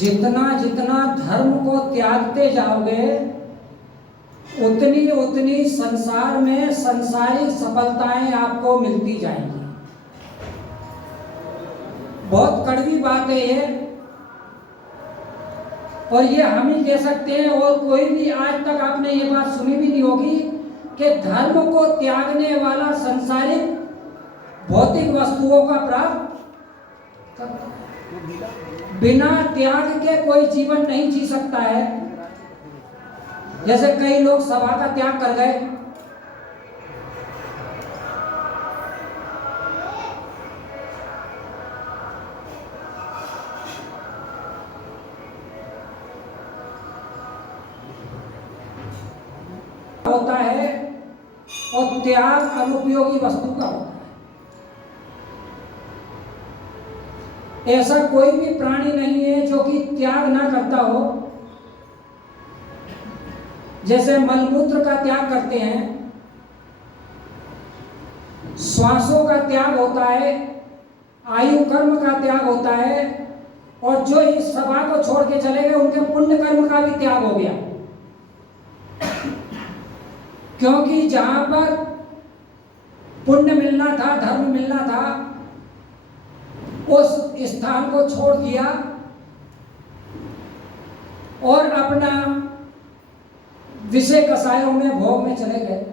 जितना जितना धर्म को त्यागते जाओगे उतनी उतनी संसार में संसारिक सफलताएं आपको मिलती जाएंगी। बहुत कड़वी बात है ये, और ये हम ही कह सकते हैं, और कोई भी आज तक आपने ये बात सुनी भी नहीं होगी कि धर्म को त्यागने वाला संसारिक भौतिक वस्तुओं का प्राप्त करता। बिना त्याग के कोई जीवन नहीं जी सकता है। जैसे कई लोग सभा का त्याग कर गए, होता है, और त्याग अनुपयोगी वस्तु का होता है। ऐसा कोई भी प्राणी नहीं है जो कि त्याग ना करता हो। जैसे मलमूत्र का त्याग करते हैं, श्वासों का त्याग होता है, आयु कर्म का त्याग होता है, और जो इस सभा को छोड़ के चले गए उनके पुण्य कर्म का भी त्याग हो गया। क्योंकि जहां पर पुण्य मिलना था, धर्म मिलना था, उस स्थान को छोड़ दिया और अपना विषय कसायों में भोग में चले गए।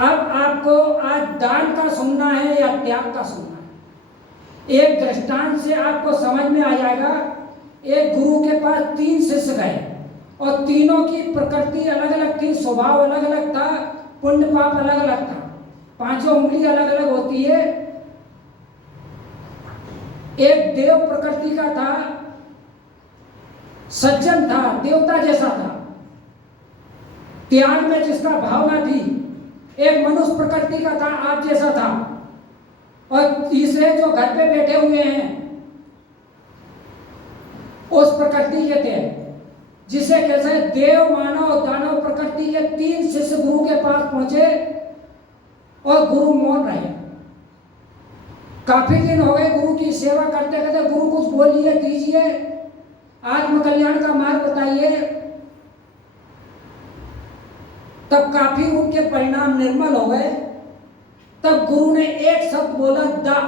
अब आपको आज दान का सुनना है या त्याग का सुनना है? एक दृष्टांत से आपको समझ में आ जाएगा। एक गुरु के पास 3 शिष्य गए और तीनों की प्रकृति अलग अलग थी, स्वभाव अलग अलग था, पुण्य पाप अलग अलग था, 5 उंगली अलग अलग होती है। एक देव प्रकृति का था, सज्जन था, देवता जैसा था, त्याग में जिसका भावना थी। एक मनुष्य प्रकृति का था, आप जैसा था। और तीसरे जो घर पे बैठे हुए हैं उस प्रकृति के थे, जिसे कैसे देव मानव दानव प्रकृति के 3 शिष्य गुरु के पास पहुंचे और गुरु मौन रहे। काफी दिन हो गए गुरु की सेवा करते करते। गुरु कुछ बोलिए, दीजिए, आत्म कल्याण का मार्ग बताइए। तब काफी उनके परिणाम निर्मल हो गए। तब गुरु ने एक शब्द बोला, दा।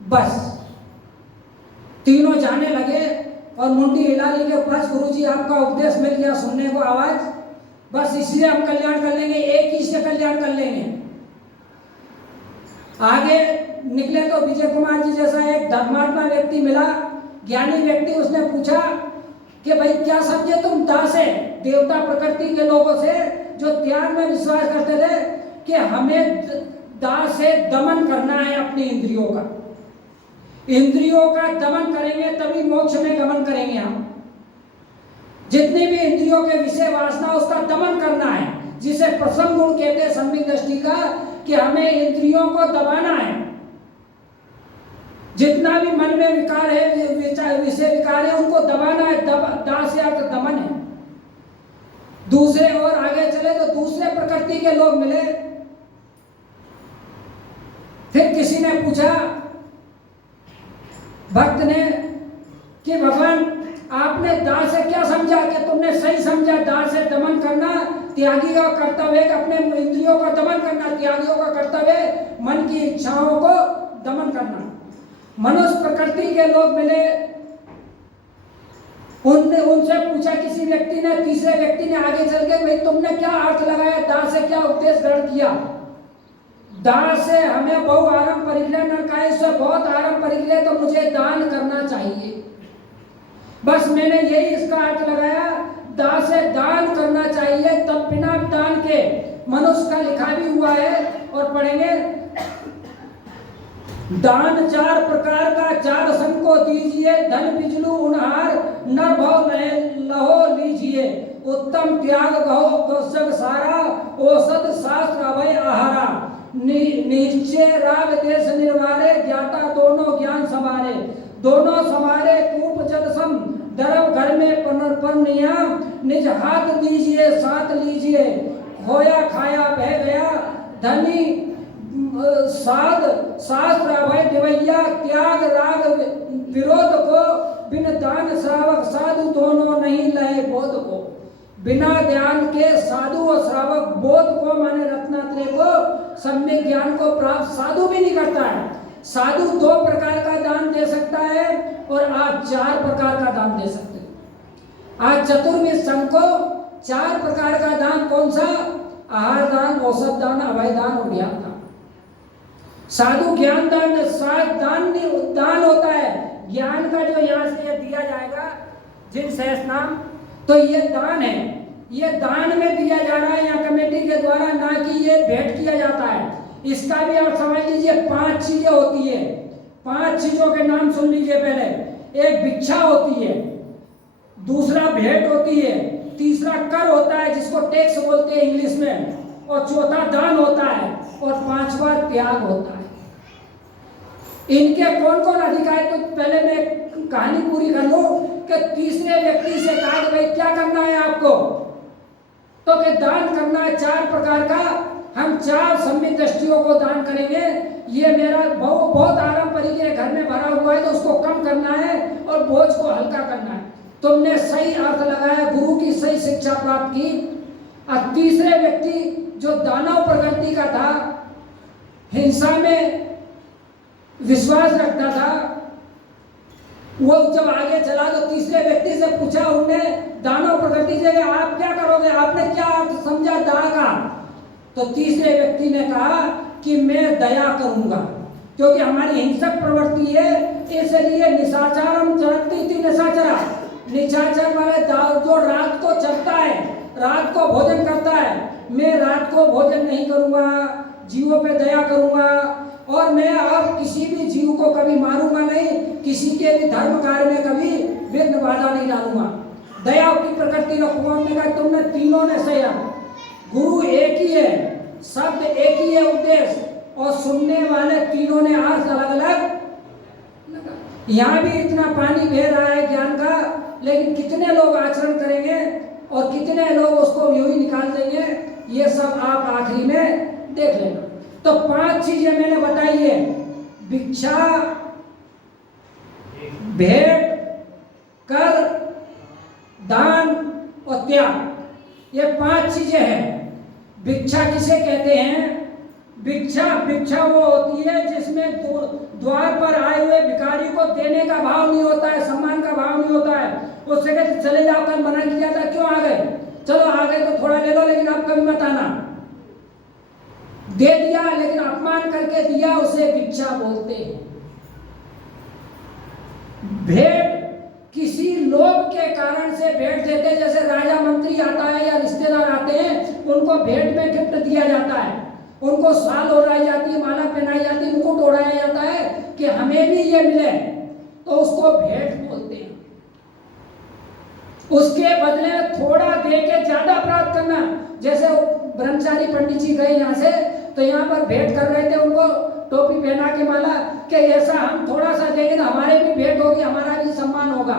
बस तीनों जाने लगे और मुंडी हिला ली के बस गुरुजी आपका उपदेश मिल गया, सुनने को आवाज, बस इसलिए हम कल्याण कर लेंगे, एक ही से कल्याण कर लेंगे। आगे निकले तो विजय कुमार जी जैसा एक धर्मात्मा व्यक्ति मिला, ज्ञानी व्यक्ति। उसने पूछा कि भाई क्या समझे तुम दास है देवता प्रकृति के लोगों से जो त्याग में विश्वास करते थे कि हमें दास से दमन करना है अपनी इंद्रियों का। इंद्रियों का दमन करेंगे तभी मोक्ष में गमन करेंगे हम। जितनी भी इंद्रियों के विषय वासना उसका दमन करना है, जिसे प्रसन्न गुण कहते हैं सम्यक दृष्टि का, कि हमें इंद्रियों को दबाना है। जितना भी मन में विकार है, विषय विकार है, उनको दबाना है। दास या तो दमन है। दूसरे और आगे चले तो दूसरे प्रकृति के लोग मिले। फिर किसी ने पूछा भक्त ने कि भगवान आपने दाह से क्या समझा? कि तुमने सही समझा, दाह से दमन करना त्यागी का कर्तव्य, अपने इंद्रियों का दमन करना त्यागियों का कर्तव्य, मन की इच्छाओं को दमन करना। मनुष्य प्रकृति के लोग मिले, उनसे पूछा किसी व्यक्ति ने, तीसरे व्यक्ति ने आगे चल के, भाई तुमने क्या अर्थ लगाया, दाह से क्या उपदेश ग्रहण किया? दान से हमें बहु आरंभ परिग्रह नरकाय से बहुत आरंभ परिग्रह, तो मुझे दान करना चाहिए। बस मैंने यही इसका अर्थ लगाया, दान से दान करना चाहिए। तब बिना दान के मनुष्य का लिखा भी हुआ है और पढ़ेंगे, दान 4 प्रकार का 4 संग को दीजिए, धन बिजलू उनहार नर भव लहो लीजिए, उत्तम त्याग गहो गोसग सारा, औषध शास्त्र अभय आहारा, निश्चय राग देश निर्वारे, ज्ञाता दोनों ज्ञान समारे, दोनों समारे कूप जल सम, दरब घर में पर नियम, निज हाथ दीजिए साथ लीजिए, खोया खाया बह गया, धनी साध शास्त्र अभय दिवैया त्याग राग विरोध को बिन दान श्रावक साधु दोनों नहीं लहे बोध को। बिना ध्यान के साधु और श्रावक बोध को माने रत्नात्रय को सम्यक ज्ञान को प्राप्त साधु भी नहीं करता है। साधु 2 प्रकार का दान दे सकता है और आप 4 प्रकार का दान दे सकते हो। आज चतुर्वेद संघ को 4 प्रकार का दान कौन सा? आहार दान, औषध दान, अभय दान और ज्ञान दान। साधु ज्ञान दान दान होता है। ज्ञान का जो यहाँ से दिया जाएगा जिन सहस नाम, तो ये दान है। ये दान में दिया जा रहा है यहाँ कमेटी के द्वारा, ना कि ये भेंट किया जाता है। इसका भी आप समझ लीजिए 5 चीजें होती है। 5 चीजों के नाम सुन लीजिए पहले। एक भिक्षा होती है, दूसरा भेंट होती है, तीसरा कर होता है जिसको टैक्स बोलते हैं इंग्लिश में, और चौथा दान होता है, और 5वां त्याग होता है। इनके कौन कौन अधिकार? तो पहले मैं कहानी पूरी कर लूं कि तीसरे व्यक्ति से कहा कि भाई क्या करना है आपको, तो कि दान करना है 4 प्रकार का। हम 4 सम्यक दृष्टियों को दान करेंगे। ये मेरा बहुत आरंपरिक है, घर में भरा हुआ है, तो उसको कम करना है और बोझ को हल्का करना है। तुमने सही अर्थ लगाया, गुरु की सही शिक्षा प्राप्त की। और तीसरे व्यक्ति जो दानव प्रकृति का था, हिंसा में विश्वास रखता था, वो जब आगे चला तो तीसरे व्यक्ति से पूछा उनने दानव प्रकृति से, आप क्या करोगे, आपने क्या अर्थ समझा दान का? तो तीसरे व्यक्ति ने कहा कि मैं दया करूंगा, क्योंकि हमारी हिंसक प्रवृत्ति है, इसलिए निशाचरम चरती थी निशाचरा। निशाचर वाले जो रात को चलता है, रात को भोजन करता है, मैं रात को भोजन नहीं करूंगा, जीवों पे दया करूंगा, और मैं अब किसी भी जीव को कभी मारूंगा नहीं, किसी के भी धर्म कार्य में कभी विघ्न बाधा नहीं डालूंगा। दया की प्रकृति रखूंगा। उन्होंने कहा तुमने तीनों ने सही। गुरु एक ही है, शब्द एक ही है, उद्देश्य, और सुनने वाले तीनों ने अर्थ अलग अलग। यहाँ भी इतना पानी बह रहा है ज्ञान का, लेकिन कितने लोग आचरण करेंगे और कितने लोग उसको यूं ही निकाल देंगे, ये सब आप आखिरी में देख लेना। तो 5 चीजें मैंने बताई है, भिक्षा, भेंट, कर, दान और त्याग। ये 5 चीजें हैं। भिक्षा किसे कहते हैं? भिक्षा वो होती है जिसमें द्वार पर आए हुए भिखारी को देने का भाव नहीं होता है, सम्मान का भाव नहीं होता है। उससे कहते चले जाओ, कल मना किया था, क्यों आ गए? चलो आ गए तो थोड़ा ले लो, लेकिन आप कभी मत आना। दे दिया लेकिन अपमान करके दिया, उसे भिक्षा बोलते हैं। भेंट किसी लोभ के कारण से भेंट देते, जैसे राजा मंत्री आता है या रिश्तेदार आते हैं, उनको भेंट में गिफ्ट दिया जाता है, उनको शाल ओढ़ाई जाती है, माला पहनाई जाती है, मुकुट ओढ़ाया जाता है कि हमें भी ये मिले, तो उसको भेंट बोलते हैं। उसके बदले थोड़ा दे के ज्यादा प्राप्त करना। जैसे ब्रह्मचारी पंडित जी गए यहाँ से, तो यहाँ पर भेंट कर रहे थे, उनको टोपी पहना के माला, कि ऐसा हम थोड़ा सा देंगे तो हमारे भी भेंट होगी, हमारा भी सम्मान होगा,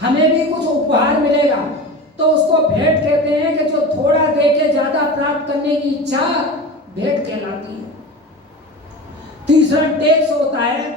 हमें भी कुछ उपहार मिलेगा। तो उसको भेंट कहते हैं कि जो थोड़ा दे के ज्यादा प्राप्त करने की इच्छा भेंट कहलाती है। तीसरा टैक्स होता है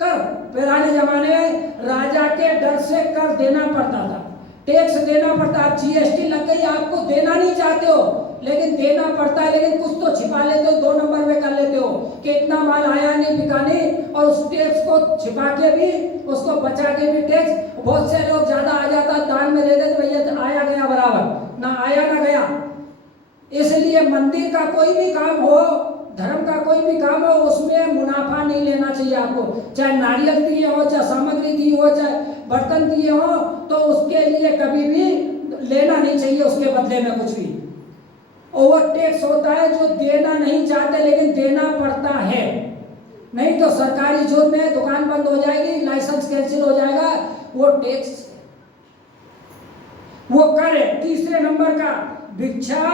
कर। पुराने जमाने में राजा के डर से कर देना पड़ता था, टैक्स देना पड़ता। आप जीएसटी लग गई, आपको देना नहीं चाहते हो लेकिन देना पड़ता है, लेकिन कुछ तो छिपा लेते हो, 2 नंबर में कर लेते हो कि इतना माल आया नहीं, बिका नहीं, और उस टैक्स को छिपा के भी, उसको बचा के भी टैक्स। बहुत से लोग ज्यादा आ जाता दान में दे देते, भैया तो आया गया बराबर, ना आया ना गया। इसलिए मंदिर का कोई भी काम हो, धर्म का कोई भी काम हो, उसमें मुनाफा नहीं लेना चाहिए आपको। चाहे नारियल दिए हो, चाहे सामग्री दी हो, चाहे बर्तन दिए हो, तो उसके लिए कभी भी लेना नहीं चाहिए उसके बदले में कुछ भी। ओवर टैक्स होता है जो देना नहीं चाहते लेकिन देना पड़ता है, नहीं तो सरकारी जुर्म में दुकान बंद हो जाएगी, लाइसेंस कैंसिल हो जाएगा, वो टैक्स, वो कर है। तीसरे नंबर का भिक्षा,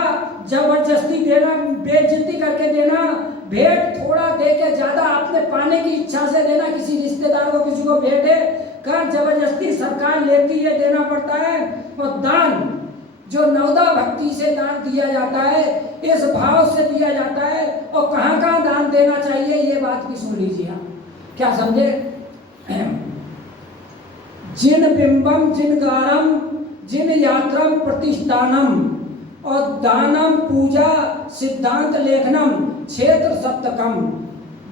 जबरदस्ती देना, बेइज्जती करके देना, भेंट थोड़ा दे के ज्यादा आपने पाने की इच्छा से देना, किसी रिश्तेदार को किसी को भेंट है, कर जबरदस्ती सरकार लेती है, देना पड़ता है। और दान, जो नवदा भक्ति से दान दिया जाता है, इस भाव से दिया जाता है, और कहाँ कहाँ दान देना चाहिए ये बात भी सुन लीजिए आप। क्या समझे? जिन बिंबम जिन गारम जिन यात्रम प्रतिष्ठानम और दानम पूजा सिद्धांत लेखनम क्षेत्र सप्तकम।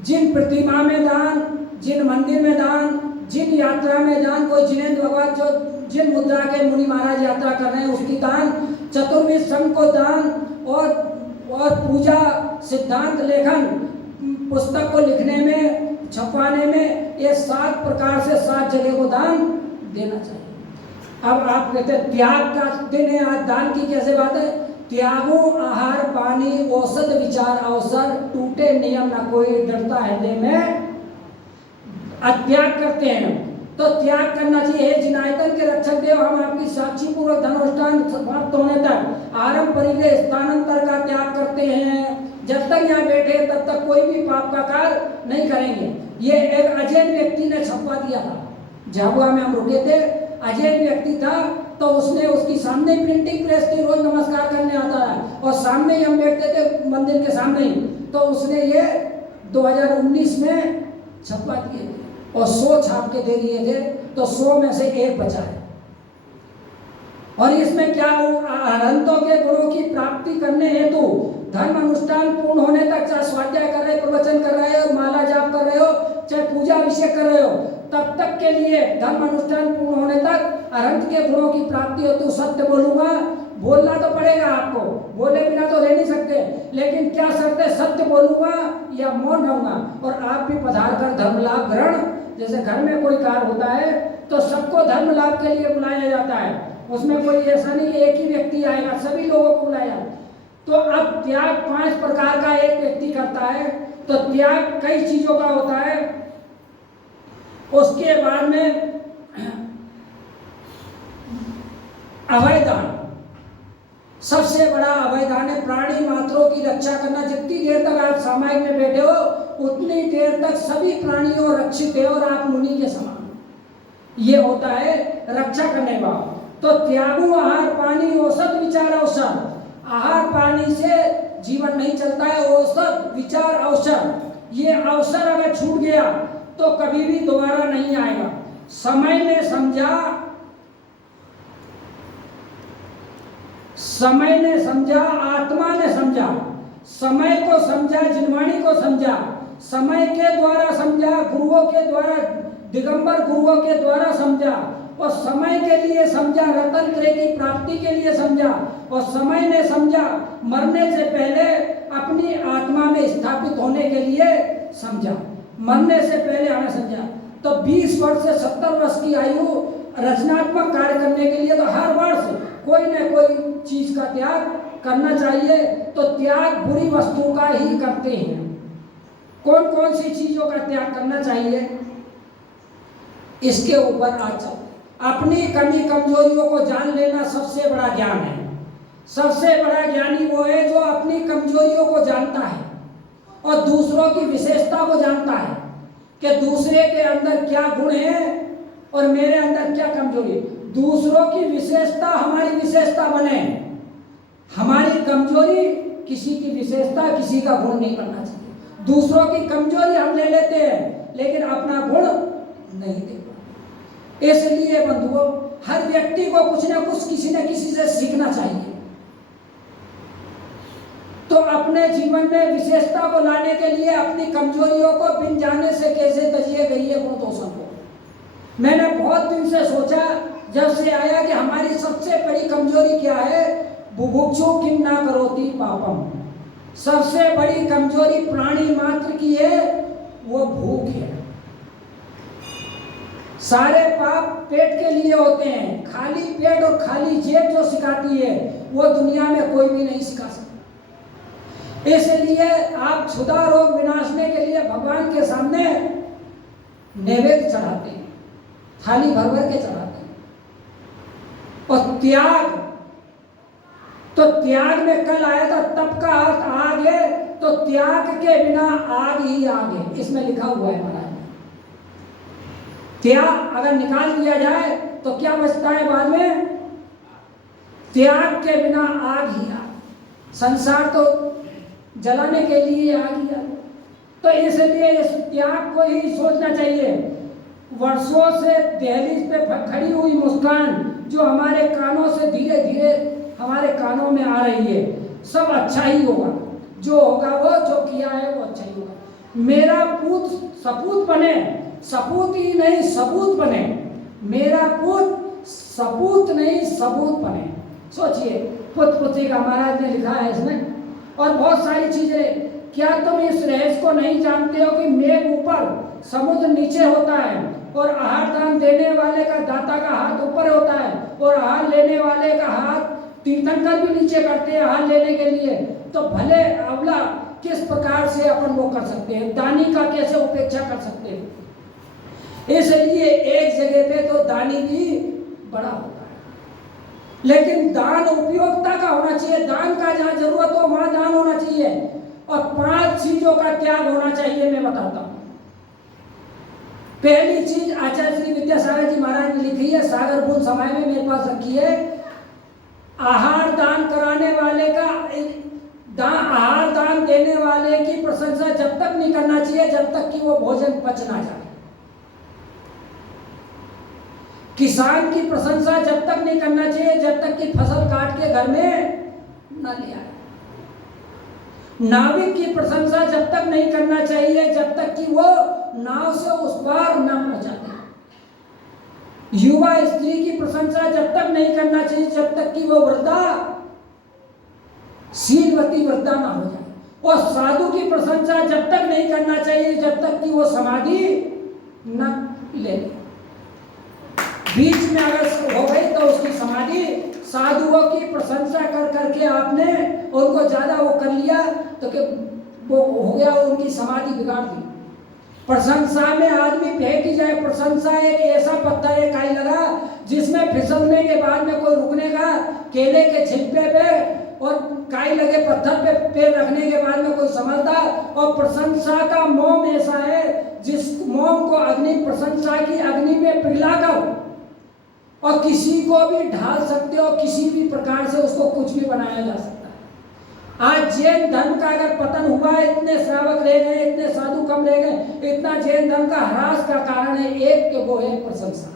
जिन प्रतिमा में दान, जिन मंदिर में दान, जिन यात्रा में दान, कोई जिनेंद्र भगवान जो जिन मुद्रा के मुनि महाराज यात्रा कर रहे हैं उसकी दान, चतुर्वेद संघ को दान, और पूजा सिद्धांत लेखन पुस्तक को लिखने में, छपवाने में, ये 7 प्रकार से 7 जगह को दान देना चाहिए। अब आप कहते हैं त्याग का दिन है, आज दान की कैसे बात है? त्यागो आहार पानी औषध विचार अवसर, टूटे नियम न कोई डरता हृदय में। त्याग करते हैं तो त्याग करना चाहिए। जिनायतन के रक्षक देव, हम आपकी साक्षी पूर्वक धर्मानुष्ठान समाप्त होने तक आरंभ परिग्रह स्थानांतर का त्याग करते हैं। जब तक यहाँ बैठे तब तक कोई भी पाप का कार्य नहीं करेंगे। ये एक अजैन व्यक्ति ने छपवा दिया था, झाबुआ में हम रुके थे, अजैन व्यक्ति था, तो उसने उसकी सामने प्रिंटिंग प्रेस की, रोज नमस्कार करने आता है और सामने ही हम बैठते थे मंदिर के सामने ही, तो उसने ये 2019 में छपवा दिए थे और 100 छाप के दे दिए थे, तो 100 में से 1 बचा है। और इसमें क्या हो, अनंतों के गुणों की प्राप्ति करने हेतु धर्म अनुष्ठान पूर्ण होने तक, चाहे स्वाध्याय कर रहे, प्रवचन कर रहे हो, माला जाप कर रहे हो, चाहे पूजा अभिषेक कर रहे हो, तब तक के लिए धर्म अनुष्ठान पूर्ण होने तक अनंत के गुणों की प्राप्ति हेतु सत्य बोलूंगा। बोलना तो पड़ेगा आपको, बोले बिना तो रह नहीं सकते, लेकिन क्या शर्त है? सत्य बोलूंगा या मौन रहूंगा। और आप भी पधार कर धर्म लाभ ग्रहण, जैसे घर में कोई कार्य होता है तो सबको धर्म लाभ के लिए बुलाया जाता है, उसमें कोई ऐसा नहीं एक ही व्यक्ति आएगा, सभी लोगों को बुलाया। तो अब त्याग 5 प्रकार का एक व्यक्ति करता है, तो त्याग कई चीजों का होता है। उसके बाद में अभयदान, सबसे बड़ा अभयदान है। प्राणी मात्रों की रक्षा करना। जितनी देर तक आप सामायिक में बैठे हो उतनी देर तक सभी प्राणियों रक्षित है और आप मुनि के समान। ये होता है रक्षा करने वाला। तो त्यागो आहार पानी औषध विचार अवसर। आहार पानी से जीवन नहीं चलता है, औषध विचार अवसर, ये अवसर अगर छूट गया तो कभी भी दोबारा नहीं आएगा। समय ने समझा, समय ने समझा, आत्मा ने समझा, समय को समझा, जिनवाणी को समझा, समय के द्वारा समझा, गुरुओं के द्वारा, दिगंबर गुरुओं के द्वारा समझा, और समय के लिए समझा, रतन त्रय की प्राप्ति के लिए समझा, और समय ने समझा मरने से पहले अपनी आत्मा में स्थापित होने के लिए समझा। मरने से पहले हमें समझा। तो 20 वर्ष से 70 वर्ष की आयु रचनात्मक कार्य करने के लिए तो हर वर्ष कोई न कोई चीज का त्याग करना चाहिए। तो त्याग बुरी वस्तु का ही करते हैं। कौन कौन सी चीजों का त्याग करना चाहिए, इसके ऊपर आज अपनी कमी कमजोरियों को जान लेना सबसे बड़ा ज्ञान है। सबसे बड़ा ज्ञानी वो है जो अपनी कमजोरियों को जानता है और दूसरों की विशेषता को जानता है कि दूसरे के अंदर क्या गुण है और मेरे अंदर क्या कमजोरी है। दूसरों की विशेषता हमारी विशेषता बने, हमारी कमजोरी किसी की विशेषता, किसी का गुण नहीं बनना चाहिए। दूसरों की कमजोरी हम ले लेते हैं लेकिन अपना गुण नहीं दे पाते। इसलिए बंधुओं, हर व्यक्ति को कुछ ना कुछ किसी न किसी से सीखना चाहिए। तो अपने जीवन में विशेषता को लाने के लिए अपनी कमजोरियों को बिन जाने से कैसे तजिए गई है गुण दोषों को। मैंने बहुत दिन से सोचा, जब से आया, कि हमारी सबसे बड़ी कमजोरी क्या है। बुभुक्षु किम ना करोति पापम। सबसे बड़ी कमजोरी प्राणी मात्र की है, वो भूख है। सारे पाप पेट के लिए होते हैं। खाली पेट और खाली जेब जो सिखाती है वो दुनिया में कोई भी नहीं सिखा सकता। इसलिए आप क्षुधा रोग विनाशने के लिए भगवान के सामने नैवेद्य चढ़ाते हैं, थाली भर भर के चढ़ाते हैं। और त्याग, तो त्याग में कल आया था तप का अर्थ आग है, तो त्याग के बिना आग ही आग है, इसमें लिखा हुआ है महाराज। त्याग अगर निकाल दिया जाए तो क्या बचता है बाद में? त्याग के बिना आग ही आग, संसार तो जलाने के लिए आग ही आग। तो इसलिए इस त्याग को ही सोचना चाहिए। वर्षों से दहलीज पे खड़ी हुई मुस्कान जो हमारे कानों से धीरे धीरे हमारे कानों में आ रही है, सब अच्छा ही होगा। जो होगा वो जो किया है वो अच्छा ही होगा। मेरा पूत सपूत बने, सपूत ही नहीं सबूत बने। मेरा पूत सपूत नहीं सबूत बने। सोचिए, पुत पुत्रिका महाराज ने लिखा है इसमें, और बहुत सारी चीजें। क्या तुम इस रहस्य को नहीं जानते हो कि मेघ ऊपर समुद्र नीचे होता है, और आहार दान देने वाले का दाता का हाथ ऊपर होता है, और आहार लेने वाले का हाथ तीर्थंकर भी नीचे करते हैं आहार लेने के लिए। तो भले अवला किस प्रकार से अपन वो कर सकते हैं, दानी का कैसे उपेक्षा कर सकते हैं। इसलिए एक जगह पे तो दानी भी बड़ा होता है, लेकिन दान उपयोगिता का होना चाहिए। दान का जहाँ जरूरत हो वहां दान होना चाहिए। और 5 चीजों का त्याग होना चाहिए, मैं बताता हूं। पहली चीज आचार्य श्री विद्यासागर जी महाराज ने लिखी है, सागर बूंद समय में मेरे पास रखी है। आहार दान कराने वाले का आहार दान देने वाले की प्रशंसा जब तक नहीं करना चाहिए जब तक कि वो भोजन पच ना जाए। किसान की प्रशंसा जब तक नहीं करना चाहिए जब तक कि फसल काट के घर में न ले आए। नाविक की प्रशंसा जब तक नहीं करना चाहिए जब तक कि वो नाव से उस पार न पहुंच जाते। युवा स्त्री की प्रशंसा जब तक नहीं करना चाहिए जब तक कि वो वृद्धा शीलवती वृद्धा ना हो जाए। और साधु की प्रशंसा जब तक नहीं करना चाहिए जब तक कि वो समाधि न ले ले। बीच में अगर हो गई तो उसकी समाधि, साधुओं की प्रशंसा कर करके आपने उनको ज्यादा वो कर लिया तो कि वो हो गया, उनकी समाधि बिगाड़ दी। प्रशंसा में आदमी फेंक ही जाए। प्रशंसा एक ऐसा पत्थर है काई लगा जिसमें फिसलने के बाद में कोई रुकने का, केले के छिलके पे और काई लगे पत्थर पे पैर रखने के बाद में कोई समझता। और प्रशंसा का मोम ऐसा है जिस मोम को अग्नि, प्रशंसा की अग्नि में पिघलाकर और किसी को भी ढाल सकते हो, किसी भी प्रकार से उसको कुछ भी बनाया जा सकता है। आज जैन धर्म का अगर पतन हुआ, इतने श्रावक रह गए, इतने साधु कम रह गए, इतना जैन धर्म का ह्रास का कारण है एक के वो है प्रशंसा।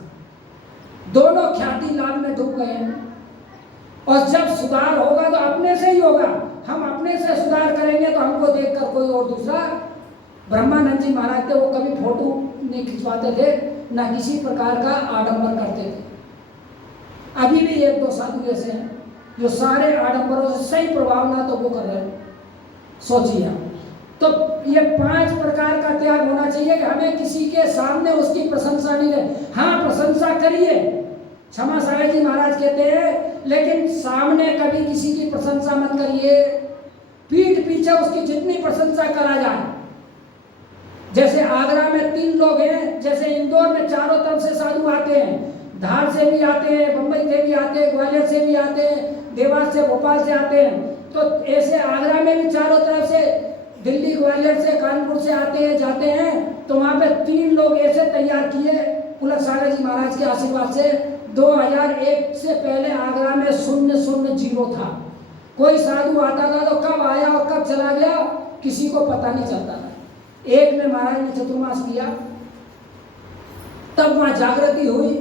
दोनों ख्याति लाभ में डूब गए हैं। और जब सुधार होगा तो अपने से ही होगा। हम अपने से सुधार करेंगे तो हमको देखकर कोई और दूसरा, ब्रह्मानंद जी महाराज थे, वो कभी फोटो नहीं खिंचवाते थे, ना किसी प्रकार का आडंबर करते थे। अभी भी 1-2 साधु ऐसे हैं जो सारे आडंबरों से सही प्रभाव ना तो वो कर रहे हैं। सोचिए, तो ये 5 प्रकार का त्याग होना चाहिए कि हमें किसी के सामने उसकी प्रशंसा नहीं है। हाँ, प्रशंसा करिए, क्षमा सागर जी महाराज कहते हैं, लेकिन सामने कभी किसी की प्रशंसा मत करिए। पीठ पीछे उसकी जितनी प्रशंसा करा जाए। जैसे आगरा में 3 लोग हैं, जैसे इंदौर में चारों तरफ से साधु आते हैं, धार से भी आते हैं, बंबई से भी आते हैं, ग्वालियर से भी आते हैं, देवास से, भोपाल से आते हैं। तो ऐसे आगरा में भी चारों तरफ से, दिल्ली, ग्वालियर से, कानपुर से आते हैं, जाते हैं। तो वहां पे 3 लोग ऐसे तैयार किए पुलक सागर जी महाराज के आशीर्वाद से। 2001 से पहले आगरा में 0 था। कोई साधु आता था तो कब आया और कब चला गया किसी को पता नहीं चलता था। एक में महाराज ने चतुर्मास किया, तब वहां जागृति हुई।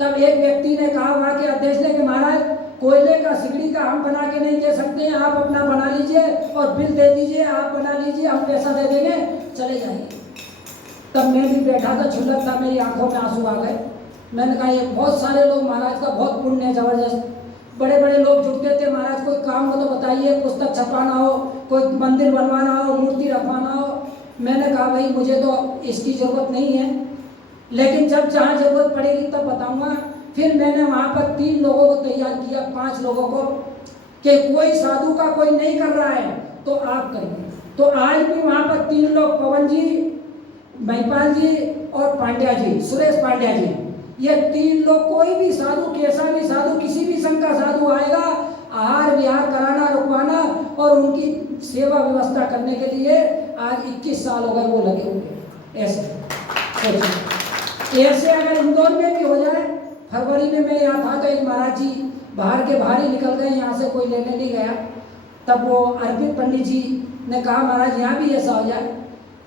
तब एक व्यक्ति ने कहा वहां के अध्यक्ष ने कि महाराज, कोयले का सिगड़ी का हम बना के नहीं दे सकते हैं, आप अपना बना लीजिए और बिल दे दीजिए, आप बना लीजिए, हम पैसा दे देंगे, चले जाइए। तब मैं भी बैठा था, छुलक था, मेरी आंखों में आंसू आ गए। मैंने कहा ये बहुत सारे लोग, महाराज का बहुत पुण्य है, जबरदस्त। बड़े बड़े लोग जुटते थे, महाराज कोई काम हो तो बताइए, पुस्तक छपवाना हो, कोई मंदिर बनवाना हो, मूर्ति रखवाना हो। मैंने कहा भाई मुझे तो इसकी जरूरत नहीं है, लेकिन जब जहाँ जरूरत पड़ेगी तब बताऊंगा। फिर मैंने वहाँ पर 3 लोगों को तैयार किया, 5 लोगों को, कि कोई साधु का कोई नहीं कर रहा है तो आप करिए। तो आज भी वहाँ पर 3 लोग, पवन जी, महिपाल जी और पांड्या जी, सुरेश पांड्या जी, ये 3 लोग, कोई भी साधु, कैसा भी साधु, किसी भी संघ का साधु आएगा, आहार विहार कराना, रुकवाना और उनकी सेवा व्यवस्था करने के लिए आज 21 साल हो गए वो लगे हुए। ऐसे अगर इंदौर में भी हो जाए। फरवरी में मैं यहाँ था तो एक महाराज जी बाहर के बाहर ही निकल गए, यहाँ से कोई लेने नहीं गया। तब वो अर्पित पंडित जी ने कहा महाराज यहाँ भी ऐसा हो जाए।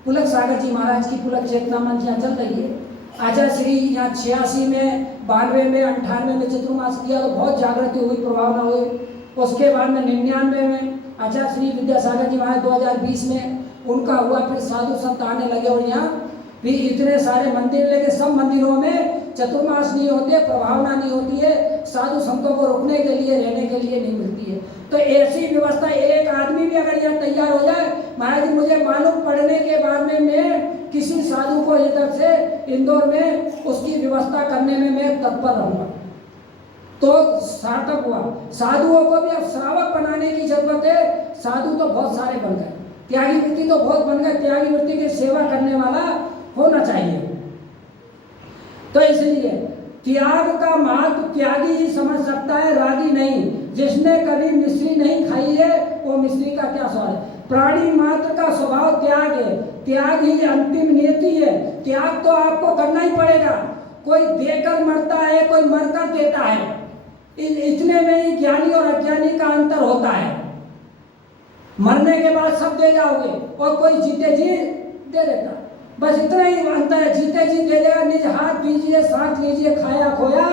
पुलक सागर जी महाराज की पुलक चेतना मंच यहाँ चल रही है। आचार्य श्री यहाँ 86 में, 92 में, 98 में चतुर्मास किया तो बहुत जागृति हुई, प्रभावना हुई। उसके बाद में 99 में आचार्य श्री विद्यासागर जी महाराज 2020 में उनका हुआ। फिर साधु संत आने लगे और यहाँ भी इतने सारे मंदिर, लेकिन सब मंदिरों में चतुर्मास नहीं होते, प्रभावना नहीं होती है, साधु संतों को रुकने के लिए, रहने के लिए नहीं मिलती है। तो ऐसी व्यवस्था एक आदमी भी अगर यहाँ तैयार हो जाए, महाराज जी मुझे मालूम पड़ने के बाद में मैं किसी साधु को इधर से इंदौर में उसकी व्यवस्था करने में मैं तत्पर रहूँगा। तो सार्थक हुआ। साधुओं को भी अब श्रावक बनाने की जरूरत है। साधु तो बहुत सारे बन गए, त्यागी वृत्ति तो बहुत बन गए, त्यागी वृत्ति की सेवा करने वाला होना चाहिए। तो इसलिए त्याग का महत्व त्यागी ही समझ सकता है, रागी नहीं। जिसने कभी मिश्री नहीं खाई है वो मिश्री का क्या स्वाद है। प्राणी मात्र का स्वभाव त्याग है, त्याग ही अंतिम नियति है। त्याग तो आपको करना ही पड़ेगा। कोई देकर मरता है, कोई मरकर देता है। इतने में ही ज्ञानी और अज्ञानी का अंतर होता है। मरने के बाद सब दे जाओगे और कोई जीते जी दे देता, बस इतना ही अंतर है। जीते जी दे देगा, निज हाथ दीजिए, साथ लीजिए, खाया खोया।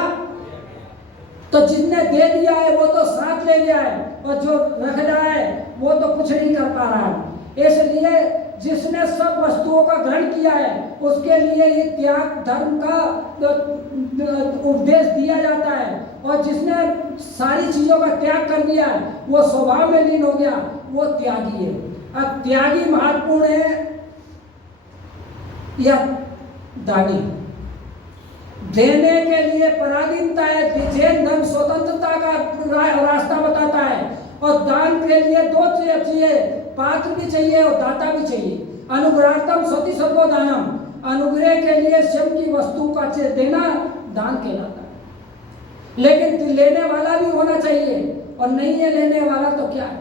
तो जिसने दे दिया है वो तो साथ ले गया है, और जो रख रहा है वो तो कुछ नहीं कर पा रहा है। इसलिए जिसने सब वस्तुओं का ग्रहण किया है उसके लिए ये त्याग धर्म का उपदेश दिया जाता है। और जिसने सारी चीजों का त्याग कर दिया है, वो स्वभाव में लीन हो गया, वो त्यागी है। अब त्यागी महत्वपूर्ण है या दानी? देने के लिए पराधीनता है। जैन धर्म स्वतंत्रता का रास्ता बताता है। और दान के लिए दो चीजें चाहिए, पात्र भी चाहिए और दाता भी चाहिए। अनुग्रहार्थम स्वति सर्वो दानम, अनुग्रह के लिए स्वयं की वस्तु का देना दान कहलाता है। लेकिन लेने वाला भी होना चाहिए, और नहीं है लेने वाला तो क्या है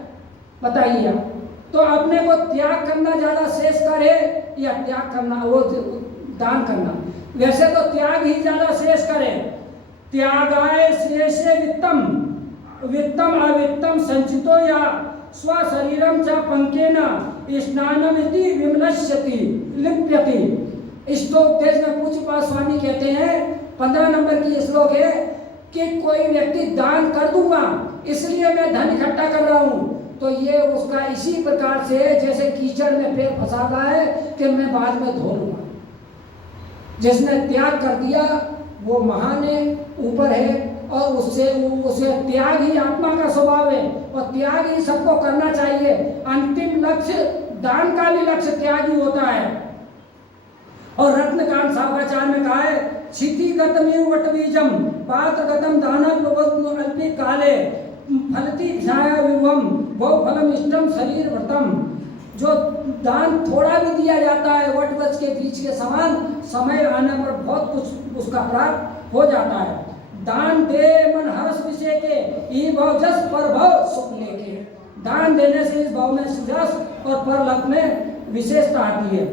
बताइए आप। तो अपने को त्याग करना ज्यादा श्रेष्ठकर है या त्याग करना, वो दान करना? वैसे तो त्याग ही ज्यादा श्रेष्ठकर है। त्यागाय श्रेष्ठ वित्तम, वित्तम अवित्तम संचितो या स्वशरीरम च पंकेन स्नानमिति विमनश्यति लिप्यति। श्लोक में पूज्यपाद स्वामी कहते हैं, 15 नंबर की श्लोक है कि कोई व्यक्ति दान कर दूंगा इसलिए मैं धन इकट्ठा कर रहा हूं, तो ये उसका इसी प्रकार से जैसे कीचड़ में पैर फंसा रहा है कि मैं बाद में धो लूंगा। जिसने त्याग कर दिया वो महान है, ऊपर है, और उसे त्याग ही आत्मा का स्वभाव है, और त्याग ही सबको करना चाहिए। अंतिम लक्ष्य, दान का भी लक्ष्य त्याग ही होता है। और रत्नकांत साहबाचार्य में कहा है, क्षितिगतमेव वटबीजम पात्रगतम दानम अल्पी काले फलति ध्याया विभवम बहु फलम इष्टम शरीर व्रतम। जो दान थोड़ा भी दिया जाता है वट वृक्ष के बीच के समान, समय आने पर बहुत कुछ उसका प्राप्त हो जाता है। दान दे मन हर्ष विषय के ई भाव जस पर भाव सुख लेके। दान देने से इस भाव में जस और परलोक में विशेषता आती है।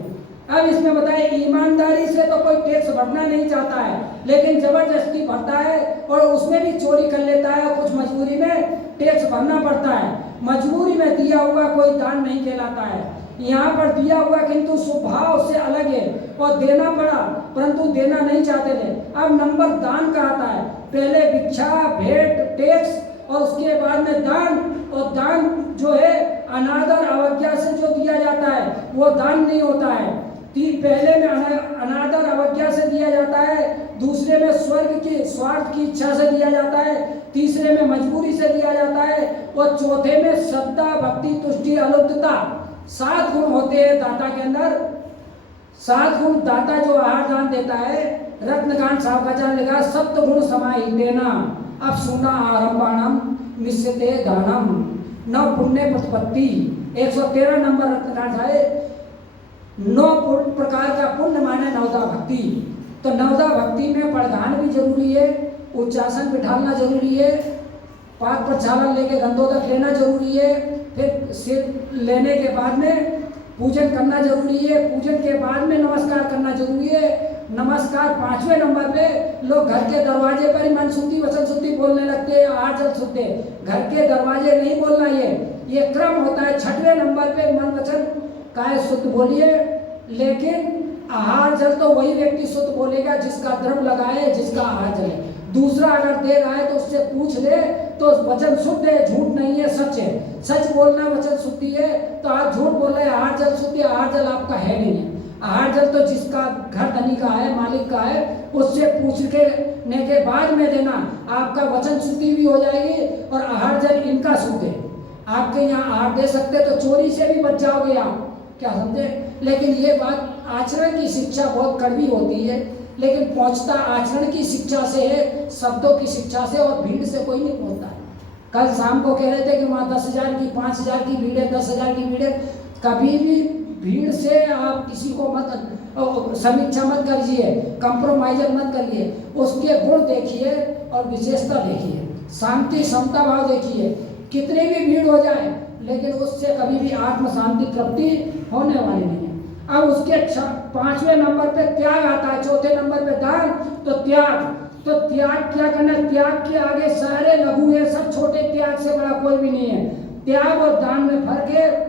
अब इसमें बताए, ईमानदारी से तो कोई टैक्स भरना नहीं चाहता है, लेकिन जबरदस्ती भरता है और उसमें भी चोरी कर लेता है, और कुछ मजबूरी में टैक्स भरना पड़ता है। मजबूरी में दिया हुआ कोई दान नहीं कहलाता है। यहाँ पर दिया हुआ किंतु स्वभाव से अलग है, और देना पड़ा परंतु देना नहीं चाहते थे। अब नंबर दान का आता है, पहले भिक्षा, भेंट, टैक्स, और उसके बाद में दान। और दान जो है अनादर अवज्ञा से जो दिया जाता है वो दान नहीं होता है। पहले में अनादर अवज्ञा से दिया जाता है, दूसरे में स्वर्ग की स्वार्थ की इच्छा से दिया जाता है, तीसरे में मजबूरी से दिया जाता है, और चौथे में श्रद्धा, भक्ति, तुष्टि, अलुप्तता। 7 गुण होते हैं दाता के अंदर। 7 गुण दाता जो आहार दान देता है, रत्नकांत साहबाचार्य ने लिखा, सप्त गुण समाहित देना अब सुना आरंभाणम मिश्यते दानम न पुण्य प्रतिपत्ति। 113 नंबर रत्नकांत साहब। 9 प्रकार का पुण्य माने नवदा भक्ति। तो नवदा भक्ति में प्रधान भी जरूरी है, उच्चासन बिठाना जरूरी है, पाक प्रक्षालन लेके गंधोदक लेना जरूरी है, फिर सिर लेने के बाद में पूजन करना जरूरी है, पूजन के बाद में नमस्कार करना जरूरी है, नमस्कार 5वें नंबर पे लोग घर के दरवाजे पर ही मन शुद्धि वचन शुद्धि बोलने लगते हैं, आहार जल शुद्धि। घर के दरवाजे नहीं बोलना, ये क्रम होता है। 6वें नंबर पे मन वचन काय शुद्ध बोलिए, लेकिन आहार जल तो वही व्यक्ति शुद्ध बोलेगा जिसका द्रव्य लगाए, जिसका आहार जल है। दूसरा अगर दे रहा है तो उससे पूछ ले, तो वचन शुद्ध है, झूठ नहीं है, सच है। सच बोलना वचन शुद्धि है। तो आप झूठ बोल रहे हैं आहार जल शुद्धि, आहार जल आपका है नहीं है। आहार जल तो जिसका घर धनी का है, मालिक का है, उससे पूछ के बाद में देना, आपका वचन शुद्धि भी हो जाएगी और आहार जल इनका शुद्ध है। आपके यहाँ आहार दे सकते तो चोरी से भी बच जाओगे आप, क्या समझे। लेकिन ये बात आचरण की शिक्षा बहुत कड़वी होती है, लेकिन पहुंचता आचरण की शिक्षा से है, शब्दों की शिक्षा से, और भीड़ से कोई नहीं पहुंचता। कल शाम को कह रहे थे कि वहाँ 10,000 की 5,000 की भीड़ है, 10,000 की भीड़ है। कभी भी भीड़ से आप किसी को मत समीक्षा मत करिए, कंप्रोमाइजर मत करिए। उसके गुण देखिए और विशेषता देखिए, शांति समता भाव देखिए। कितनी भी भीड़ हो जाए लेकिन उससे कभी भी आत्म शांति प्राप्ति होने वाली नहीं है। अब उसके 5वें नंबर पे त्याग आता है, 4थे नंबर पे दान। तो त्याग क्या करना, त्याग के आगे सारे लघु है, सब छोटे, त्याग से बड़ा कोई भी नहीं है। त्याग और दान में फर्क है।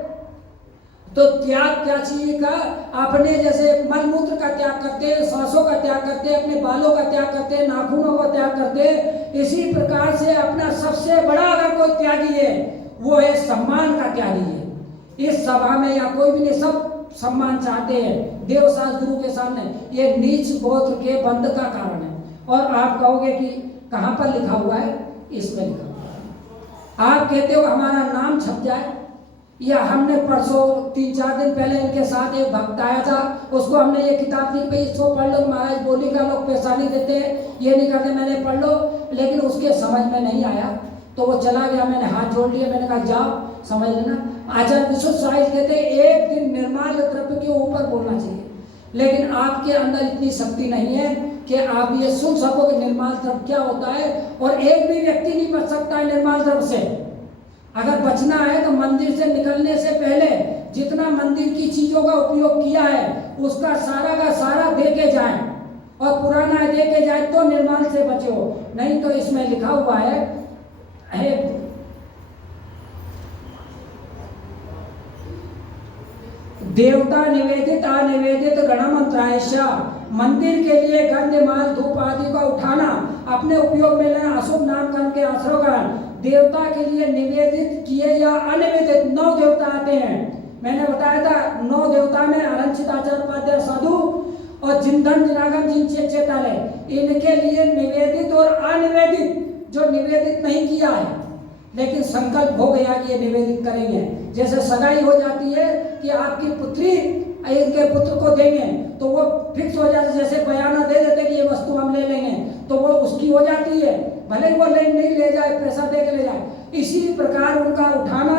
तो त्याग क्या चीज का, अपने जैसे मल मूत्र का त्याग करते हैं, सांसों का त्याग करते हैं, अपने बालों का त्याग करते हैं, नाखूनों का त्याग करते हैं, इसी प्रकार से अपना सबसे बड़ा अगर कोई त्यागी है वो है सम्मान का त्यागी है। इस सभा में या कोई भी नहीं, सब सम्मान चाहते हैं देवशास्त्र गुरु के सामने। ये नीच गोत्र के बंध का कारण है। और आप कहोगे कि कहाँ पर लिखा हुआ है, इसमें लिखा हुआ है। आप कहते हो हमारा नाम छप जाए, या हमने परसों 3-4 दिन पहले इनके साथ एक भक्त आया था, उसको हमने ये किताब दी, भाई इसको पढ़ लो, महाराज बोली का लोग पैसा नहीं देते हैं, ये नहीं करते, मैंने पढ़ लो। लेकिन उसके समझ में नहीं आया तो वो चला गया। मैंने हाथ जोड़ लिया, मैंने कहा जाओ समझ लेना। आचार्य विश्व साहित्य कहते एक दिन निर्माल द्रव्य के ऊपर बोलना चाहिए, लेकिन आपके अंदर इतनी शक्ति नहीं है कि आप ये सुन सको कि निर्माल द्रव्य क्या होता है। और एक भी व्यक्ति नहीं बच सकता है निर्माल द्रव्य से। अगर बचना है तो मंदिर से निकलने से पहले जितना मंदिर की चीजों का उपयोग किया है उसका सारा का सारा दे के जाए, और पुराना दे के जाए तो निर्माल से बचे हो। नहीं तो इसमें लिखा हुआ है देवता निवेदित अनिवेदित गणमंत्रायश, मंदिर के लिए गंधमाल धूप आदि का उठाना, अपने उपयोग में लेना, अशुभ नामकरण के आश्रय करण, देवता के लिए निवेदित किए या अनिवेदित 9 देवता आते हैं। मैंने बताया था 9 देवता में अरंचित आचार्य उपाध्याय साधु और जिनधन जिनागम जिन चेतालय, इनके लिए निवेदित और अनिवेदित। जो निवेदित नहीं किया है लेकिन संकल्प हो गया कि ये निवेदित करेंगे, जैसे सगाई हो जाती है कि आपकी पुत्री इनके पुत्र को देंगे तो वो फिक्स हो जाती है, जैसे बयाना दे देते कि ये वस्तु हम ले लेंगे तो वो उसकी हो जाती है, भले वो नहीं ले जाए, पैसा दे के ले जाए। इसी प्रकार उनका उठाना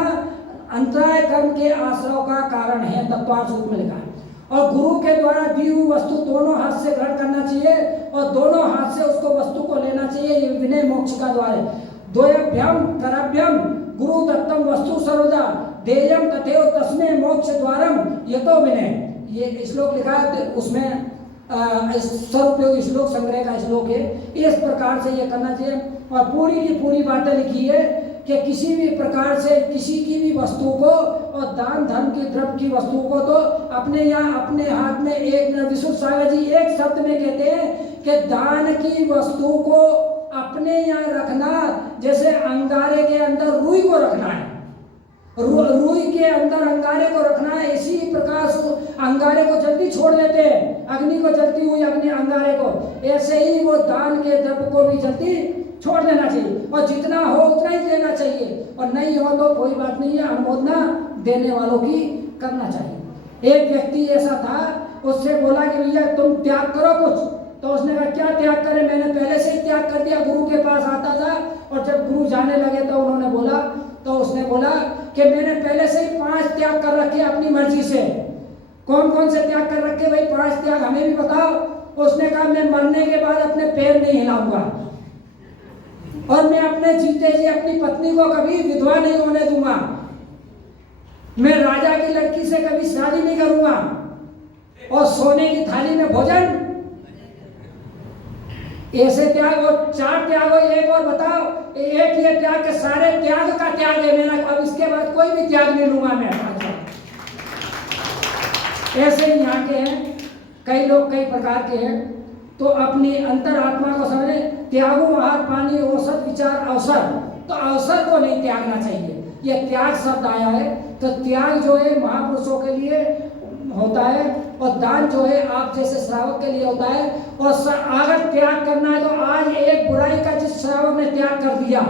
अंतराय कर्म के आश्रय का कारण है, तत्वार्थ सूत्र में लिखा है। और गुरु के द्वारा दी हुई वस्तु दोनों हाथ से ग्रहण करना चाहिए और दोनों हाथ से उसको वस्तु को लेना चाहिए। ये विनय मोक्ष का द्वार है। द्वयभ्यम करभ्यम गुरु दत्तम वस्तु सर्वदा देयम तथेव तस्मे मोक्ष द्वारम यतो विनय। ये श्लोक लिखा है, उसमें स्वरूपयोग श्लोक संग्रह का श्लोक है। इस प्रकार से ये करना चाहिए। और पूरी की पूरी बातें लिखी है कि किसी भी प्रकार से किसी की भी वस्तु को और दान धर्म की द्रव्य की वस्तु को तो अपने यहाँ अपने हाथ में एक विशुद्ध सागर जी एक शब्द में कहते हैं कि दान की वस्तु को अपने यहाँ रखना जैसे अंगारे के अंदर रुई को रखना है, रुई के अंदर अंगारे को रखना है। इसी प्रकार से अंगारे को जल्दी छोड़ देते हैं, अग्नि को जलती हुई अग्नि अंगारे को, ऐसे ही वो दान के द्रव्य को भी जल्दी छोड़ देना चाहिए और जितना हो उतना ही देना चाहिए। और नहीं हो तो कोई बात नहीं है, अनुमोदना देने वालों की करना चाहिए। एक व्यक्ति ऐसा था, उससे बोला कि भैया तुम त्याग करो कुछ, तो उसने कहा क्या त्याग करें, मैंने पहले से ही त्याग कर दिया। गुरु के पास आता था और जब गुरु जाने लगे तो उन्होंने बोला, तो उसने बोला कि मैंने पहले से ही 5 त्याग कर रखे अपनी मर्जी से। कौन कौन से त्याग कर रखे भाई, 5 त्याग हमें भी बताओ। उसने कहा मैं मरने के बाद अपने पैर नहीं हिलाऊंगा और मैं अपने जीते जी अपनी पत्नी को कभी विधवा नहीं होने दूंगा, मैं राजा की लड़की से कभी शादी नहीं करूंगा और सोने की थाली में भोजन ऐसे त्याग और 4 त्याग हो, एक और बताओ, एक ये त्याग के सारे त्याग का त्याग है मेरा, अब इसके बाद कोई भी त्याग नहीं लूंगा मैं। ऐसे ही यहाँ के हैं कई लोग, कई प्रकार के हैं। तो अपनी अंतरात्मा को समझे, त्यागो आहार पानी औसत विचार अवसर, तो अवसर को नहीं त्यागना चाहिए। ये त्याग शब्द आया है, तो त्याग जो है महापुरुषों के लिए होता है और दान जो है आप जैसे श्रावक के लिए होता है। और अगर त्याग करना है तो आज एक बुराई का जिस श्रावक ने त्याग कर दिया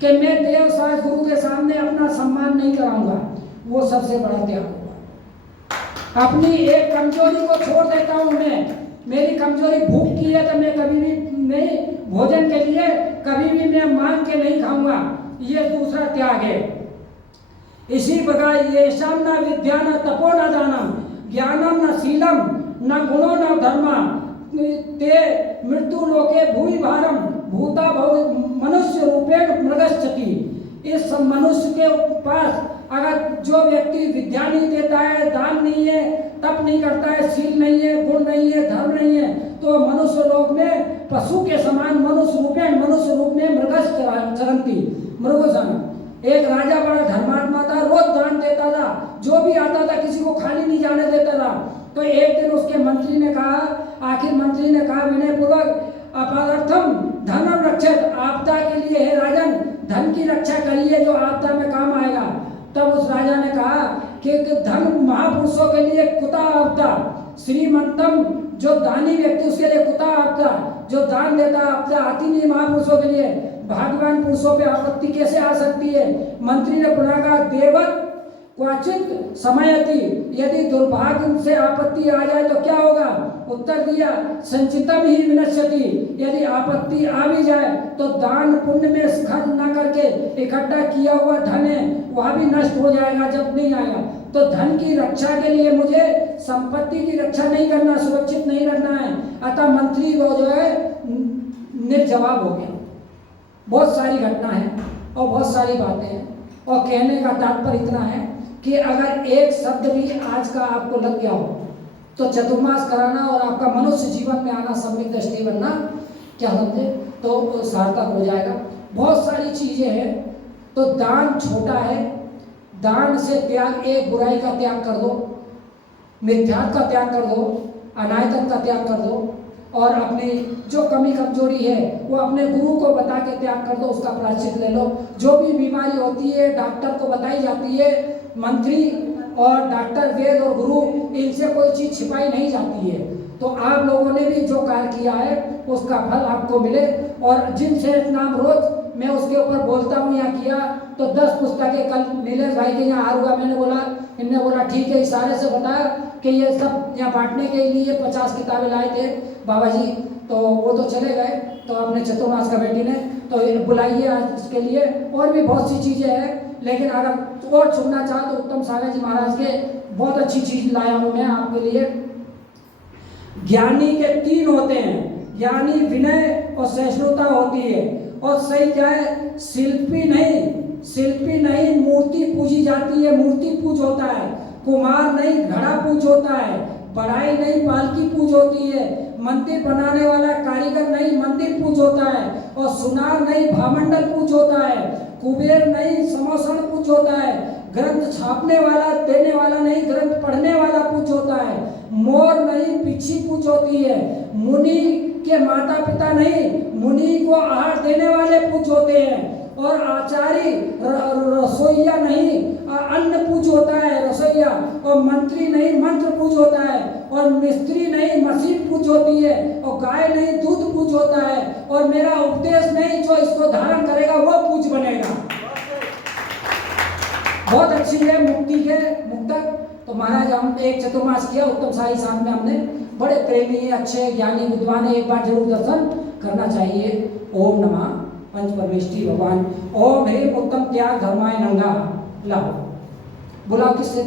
कि मैं देव साज गुरु के सामने अपना सम्मान नहीं कराऊंगा, वो सबसे बड़ा त्याग होगा। अपनी एक कमजोरी को छोड़ देता हूं मैं, मेरी कमजोरी भूख की है तो मैं कभी भी नहीं, भोजन के लिए कभी भी मैं मांग के नहीं खाऊंगा, ये दूसरा त्याग है। इसी प्रकार ये शाम न विद्या न तपो न दानम ज्ञानम न शीलम न गुणो न धर्मा ते मृत्यु लोके भूमि भारम भूता भव मनुष्य रूपेण मृगश्चति। इस मनुष्य के पास अगर जो व्यक्ति विद्या नहीं देता है, दान नहीं है, तप नहीं करता है, शील नहीं है, गुण नहीं है, धर्म नहीं है, तो मनुष्य लोक में पशु के समान मनुष्य रूप में मृगश चरंती मृगोजन। एक राजा बड़ा धर्मात्मा था, रोज दान देता था, जो भी आता था किसी को खाली नहीं जाने देता था। तो एक दिन उसके मंत्री ने कहा, आखिर मंत्री ने कहा विनय पूर्वक, अपरार्थम धनम रक्षित, आपदा के लिए है राजन, धन की रक्षा करिए जो आपदा में काम आएगा। तब उस राजा ने कहा कि धन महापुरुषों के लिए कुता आपदा, श्रीमंतम जो दानी व्यक्ति उसके लिए कुता आपदा, जो दान देता आपदा आती नहीं महापुरुषों के लिए, भाग्यवान पुरुषों पे आपत्ति कैसे आ सकती है। मंत्री ने पुनः कहा देवत क्वचित समयति, यदि दुर्भाग्य से आपत्ति आ जाए तो क्या होगा। उत्तर दिया संचितम ही विनश्यति, यदि आपत्ति आ भी जाए तो दान पुण्य में खर्च न करके इकट्ठा किया हुआ धन है वह भी नष्ट हो जाएगा जब नहीं आएगा। तो धन की रक्षा के लिए मुझे संपत्ति की रक्षा नहीं करना, सुरक्षित नहीं रखना है। अतः मंत्री वो जो है निर्जवाब हो गया। बहुत सारी घटना है और बहुत सारी बातें हैं, और कहने का तात्पर्य इतना है कि अगर एक शब्द भी आज का आपको लग गया हो तो चतुर्मास कराना और आपका मनुष्य जीवन में आना, सम्यक दृष्टि बनना, क्या समझे, तो सार्थक हो जाएगा। बहुत सारी चीजें हैं। तो दान छोटा है, दान से त्याग, एक बुराई का त्याग कर दो, मिथ्यात्व का त्याग कर दो, अनायतन का त्याग कर दो, और अपनी जो कमी कमजोरी है वो अपने गुरु को बता के त्याग कर दो, उसका प्रायश्चित ले लो। जो भी बीमारी होती है डॉक्टर को बताई जाती है, मंत्री और डॉक्टर, वेद और गुरु, इनसे कोई चीज छिपाई नहीं जाती है। तो आप लोगों ने भी जो कार्य किया है उसका फल आपको मिले। और जिनसे नाम रोज मैं उसके ऊपर बोलता हूँ यहाँ किया, तो 10 पुस्तकें कल नीलेश भाई के यहाँ आऊँगा, मैंने बोला, इनने बोला ठीक है, इशारे से बताया कि ये सब यहाँ बांटने के लिए 50 किताबें लाए थे बाबा जी, तो वो तो चले गए, तो अपने चतुर्मास कमेटी ने तो बुलाइए आज इसके लिए। और भी बहुत सी चीज़ें हैं, लेकिन अगर और सुनना चाहो तो उत्तम सागर जी महाराज के बहुत अच्छी चीज लाया हूँ मैं आपके लिए। ज्ञानी के 3 होते हैं, ज्ञानी विनय और सहिष्णुता होती है, और सही क्या है, शिल्पी नहीं मूर्ति पूजी जाती है, मूर्ति पूज होता है। कुमार नहीं घड़ा पूज होता है, बढ़ाई नहीं पालकी पूज होती है। मंदिर बनाने वाला कारीगर नहीं मंदिर पूज होता है, और सुनार नहीं भामंडल पूज होता है। कुबेर नहीं समोसन पूज होता है। ग्रंथ छापने वाला देने वाला नहीं, ग्रंथ पढ़ने वाला पूज होता है। मोर नहीं पिछी पूज होती है। मुनि के माता पिता नहीं, मुनि को आहार देने वाले पूज होते हैं। और आचार्य रसोईया नहीं, अन्न पूज होता है रसोईया। और मंत्री नहीं मंत्र पूज होता है। और मिस्त्री नहीं मशीन पूज होती है। और गाय नहीं दूध पूज होता है। और मेरा उपदेश नहीं, जो इसको धारण करेगा वो पूज बनेगा। बहुत अच्छी है मुक्ति के मुक्तक। तो महाराज हम एक चतुर्मास किया उत्तम साई साथ में, हमने बड़े प्रेमी है, अच्छे ज्ञानी विद्वान है, एक बार जरूर दर्शन करना चाहिए। ओम नमः पंच परमेष्टि भगवान। ओम हे उत्तम त्याग धर्माय नंगा लाओ, बुलाओ किससे।